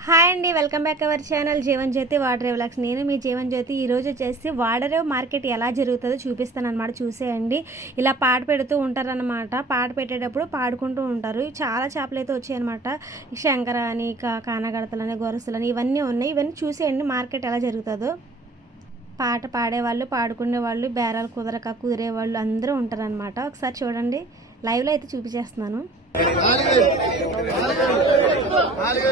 Hi అండి welcome back our channel Jeevan Jyothi water vlogs నేను మీ జీవన్ జ్యోతి. ఈరోజు వచ్చేసి వాడరేవ్ మార్కెట్ ఎలా జరుగుతుందో చూపిస్తాను అనమాట చూసేయండి. ఇలా పాట పెడుతూ ఉంటారనమాట పాట పెట్టేటప్పుడు పాడుకుంటూ ఉంటారు. చాలా చేపలు అయితే వచ్చాయన్నమాట. శంకర అని కా- కానగడతలని గొరసలని ఇవన్నీ ఉన్నాయి. ఇవన్నీ చూసేయండి మార్కెట్ ఎలా జరుగుతుందో. పాట పాడేవాళ్ళు పాడుకునే వాళ్ళు బేరాలు కుదరక కుదిరే వాళ్ళు అందరూ ఉంటారనమాట ఒకసారి చూడండి. లైవ్లో అయితే చూపించేస్తున్నాను పాట అయితే ఇలా పాడుకుంటారు అనమాట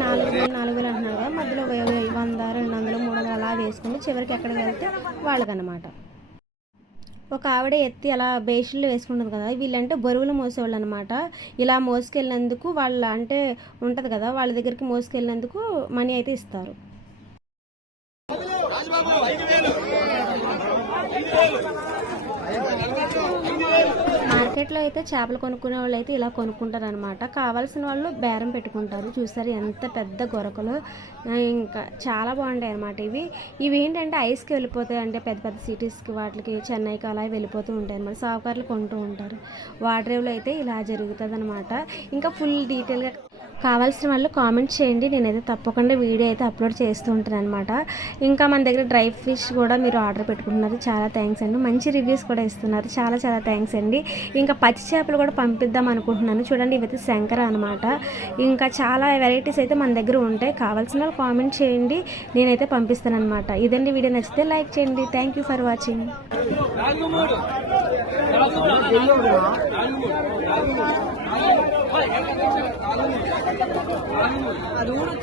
నాలుగు అంటున్నారు కదా మధ్యలో వంద రెండు వందలు మూడు వందలు అలా వేసుకుని చివరికి ఎక్కడికి వెళ్తే వాళ్ళకన్నమాట. ఒక ఆవిడ ఎత్తి అలా బేషన్లు వేసుకుంటుంది కదా వీళ్ళంటే బరువులు మోసేవాళ్ళు అనమాట ఇలా మోసుకెళ్ళినందుకు వాళ్ళ అంటే ఉంటుంది కదా వాళ్ళ దగ్గరికి మోసుకెళ్ళినందుకు మనీ అయితే ఇస్తారు. మార్కెట్లో అయితే చేపలు కొనుక్కునే వాళ్ళు అయితే ఇలా కొనుక్కుంటారు అనమాట కావాల్సిన వాళ్ళు బేరం పెట్టుకుంటారు. చూసారు ఎంత పెద్ద గొరకలు. ఇంకా చాలా బాగుంటాయి అనమాట ఇవి. ఇవి ఏంటంటే ఐస్కి వెళ్ళిపోతాయి. అంటే పెద్ద పెద్ద సిటీస్కి వాటికి చెన్నైకి అలా వెళ్ళిపోతూ ఉంటాయి అనమాట సావుకారులు కొంటూ ఉంటారు. వాటర్ అయితే ఇలా జరుగుతుంది అనమాట ఇంకా ఫుల్ డీటెయిల్గా కావాల్సిన వాళ్ళు కామెంట్ చేయండి నేనైతే తప్పకుండా వీడియో అయితే అప్లోడ్ చేస్తూ ఉంటాను అనమాట ఇంకా మన దగ్గర డ్రై ఫిష్ కూడా మీరు ఆర్డర్ పెట్టుకుంటున్నారు చాలా థ్యాంక్స్ అండి మంచి రివ్యూస్ కూడా ఇస్తున్నారు చాలా చాలా థ్యాంక్స్ అండి ఇంకా పచ్చి చేపలు కూడా పంపిద్దాం అనుకుంటున్నాను చూడండి ఇవైతే శంకర అనమాట ఇంకా చాలా వెరైటీస్ అయితే మన దగ్గర ఉంటాయి కావాల్సిన వాళ్ళు కామెంట్ చేయండి నేనైతే పంపిస్తాను అనమాట ఇదండి వీడియో నచ్చితే లైక్ చేయండి థ్యాంక్ యూ ఫర్ వాచింగ్ 아, 노릇